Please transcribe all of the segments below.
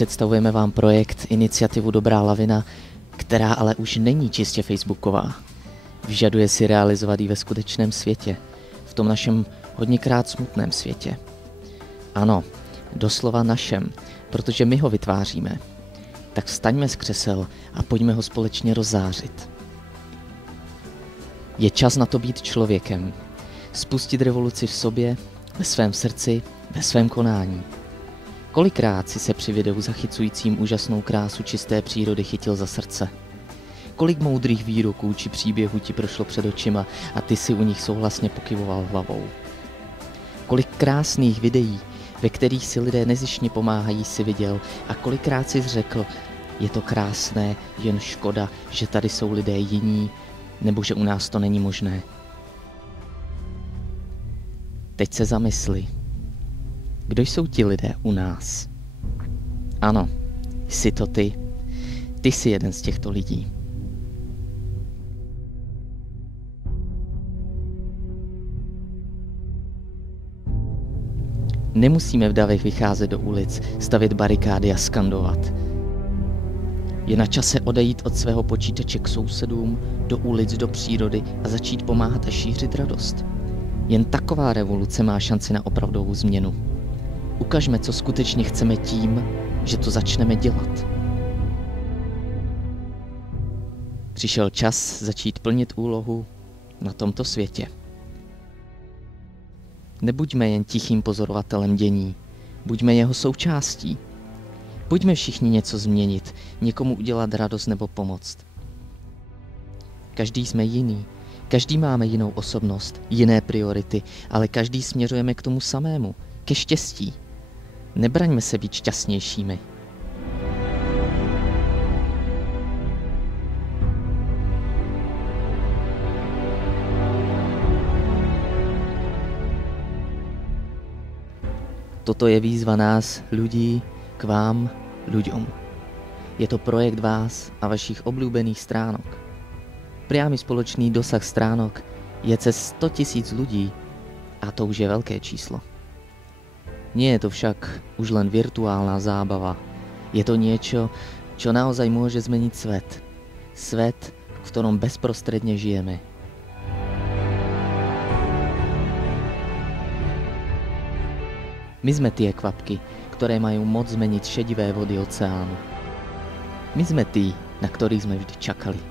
Představujeme vám projekt, iniciativu Dobrá lavina, která ale už není čistě facebooková. Vyžaduje si realizovat ji ve skutečném světě, v tom našem hodněkrát smutném světě. Ano, doslova našem, protože my ho vytváříme. Tak vstaňme z křesel a pojďme ho společně rozzářit. Je čas na to být člověkem, spustit revoluci v sobě, ve svém srdci, ve svém konání. Kolikrát si se při videu zachycujícím úžasnou krásu čisté přírody chytil za srdce? Kolik moudrých výroků či příběhů ti prošlo před očima a ty si u nich souhlasně pokyvoval hlavou? Kolik krásných videí, ve kterých si lidé nezištně pomáhají, si viděl a kolikrát si řekl, je to krásné, jen škoda, že tady jsou lidé jiní, nebo že u nás to není možné. Teď se zamysli. Kdo jsou ti lidé u nás? Ano, jsi to ty. Ty jsi jeden z těchto lidí. Nemusíme v davech vycházet do ulic, stavět barikády a skandovat. Je na čase odejít od svého počítače k sousedům, do ulic, do přírody a začít pomáhat a šířit radost. Jen taková revoluce má šanci na opravdovou změnu. Ukažme, co skutečně chceme tím, že to začneme dělat. Přišel čas začít plnit úlohu na tomto světě. Nebuďme jen tichým pozorovatelem dění, buďme jeho součástí. Pojďme všichni něco změnit, někomu udělat radost nebo pomoct. Každý jsme jiný, každý máme jinou osobnost, jiné priority, ale každý směřujeme k tomu samému, ke štěstí. Nebraňme se být šťastnějšími. Toto je výzva nás, lidí, k vám, ľuďom. Je to projekt vás a vašich oblíbených stránok. Priamy spoločný dosah stránok je cez 100 000 ľudí a to už je veľké číslo. Nie je to však už len virtuálna zábava. Je to niečo, čo naozaj môže zmeniť svet. Svet, v ktorom bezprostredne žijeme. My sme tie kvapky, ktoré majú moc zmeniť šedivé vody oceánu. My sme tí, na ktorých sme vždy čakali.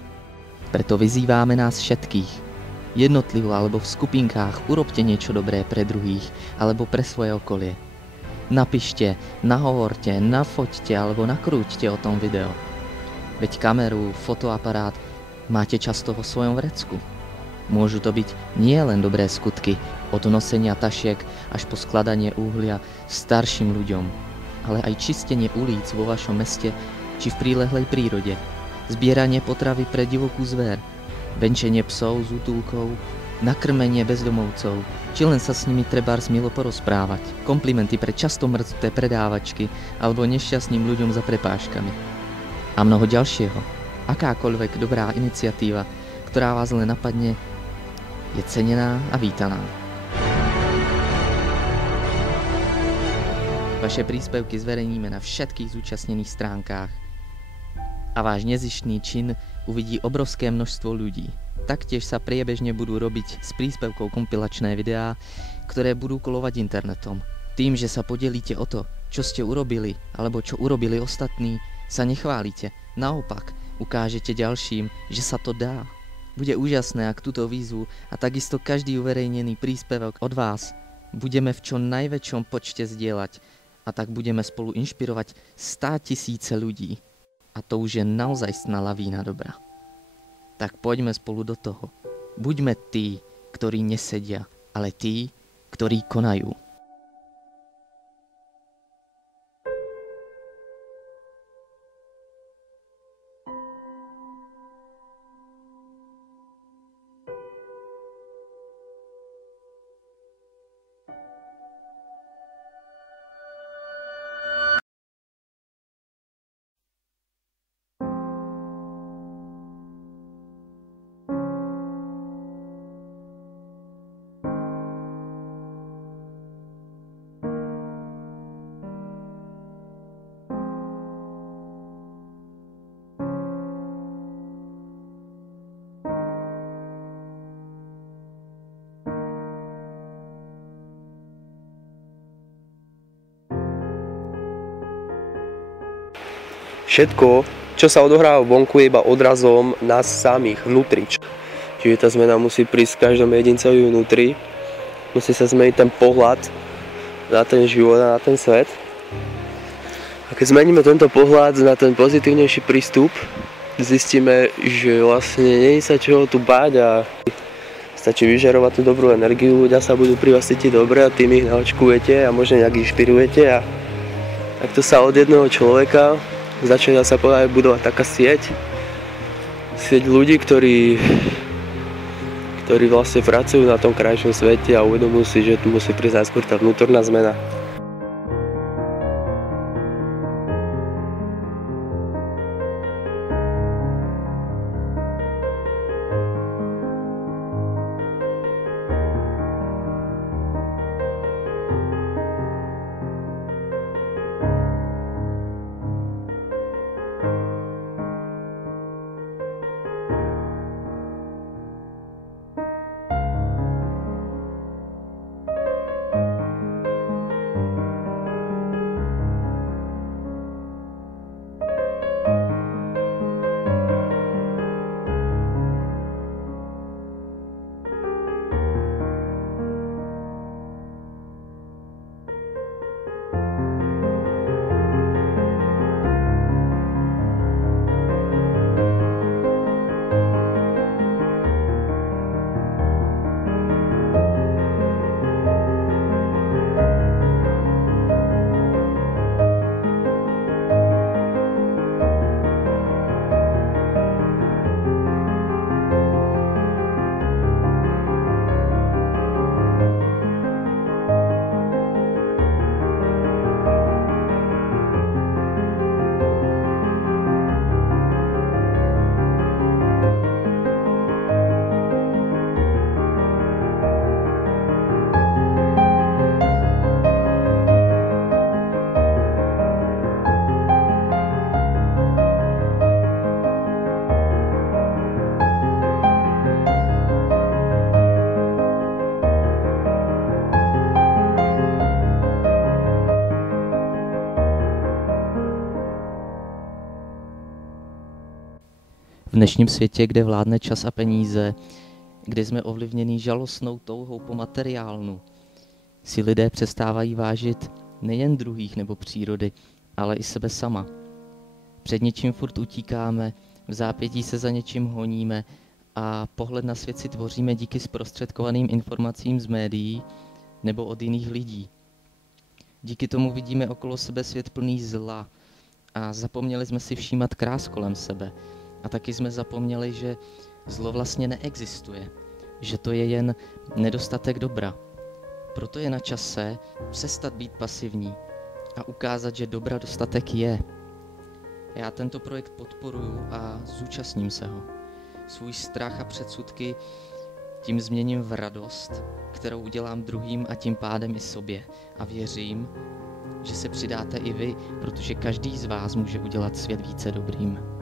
Preto vyzýváme nás všetkých. Jednotlivo alebo v skupinkách urobte niečo dobré pre druhých alebo pre svoje okolie. Napište, nahovorte, nafoťte alebo nakrúťte o tom video. Veď kameru, fotoaparát máte často vo svojom vrecku. Môžu to byť nie len dobré skutky, od nosenia tašiek až po skladanie uhlia starším ľuďom, ale aj čistenie ulic vo vašom meste či v prílehlej prírode, zbieranie potravy pre divokú zver, venčenie psov z útulkov, nakrmenie bezdomovcov, či len sa s nimi trebárs milo porozprávať, komplimenty pre často mrtvé predávačky alebo nešťastným ľuďom za prepážkami. A mnoho ďalšieho. Akákoľvek dobrá iniciatíva, ktorá vás len napadne, je cenená a vítaná. Vaše príspevky zverejníme na všetkých zúčastnených stránkách a váš nezištný čin uvidí obrovské množstvo ľudí. Taktiež sa priebežne budú robiť s príspevkou kompilačné videá, ktoré budú kolovať internetom. Tým, že sa podelíte o to, čo ste urobili, alebo čo urobili ostatní, sa nechválite. Naopak, ukážete ďalším, že sa to dá. Bude úžasné, ak túto výzvu a takisto každý uverejnený príspevok od vás budeme v čo najväčšom počte zdieľať a tak budeme spolu inšpirovať 100 000 ľudí. A to už je naozajstná lavína dobra. Tak poďme spolu do toho. Buďme tí, ktorí nesedia, ale tí, ktorí konajú. všetko, čo sa odohráva vonku, je iba odrazom nás samých vnútri. Čiže tá zmena musí prísť každom jedincovi vnútri. Musí sa zmeniť ten pohľad na ten život a na ten svet. A keď zmeníme tento pohľad na ten pozitívnejší prístup, zistíme, že vlastne nie je sa čoho tu báť a stačí vyžarovať tú dobrú energiu, ľudia sa budú pri vás cítiť dobre a tým ich naočkujete a možno nejak inšpirujete a takto sa od jedného človeka začne sa povedať budovať taká sieť ľudí, ktorí vlastne pracujú na tom krajšom svete a uvedomujú si, že tu musí prísť najskôr tá vnútorná zmena. V dnešním světě, kde vládne čas a peníze, kde jsme ovlivněni žalostnou touhou po materiálnu, si lidé přestávají vážit nejen druhých nebo přírody, ale i sebe sama. Před něčím furt utíkáme, v zápětí se za něčím honíme a pohled na svět si tvoříme díky zprostředkovaným informacím z médií nebo od jiných lidí. Díky tomu vidíme okolo sebe svět plný zla a zapomněli jsme si všímat krás kolem sebe. A taky jsme zapomněli, že zlo vlastně neexistuje, že to je jen nedostatek dobra. Proto je na čase přestat být pasivní a ukázat, že dobra dostatek je. Já tento projekt podporuju a zúčastním se ho. Svůj strach a předsudky tím změním v radost, kterou udělám druhým a tím pádem i sobě. A věřím, že se přidáte i vy, protože každý z vás může udělat svět více dobrým.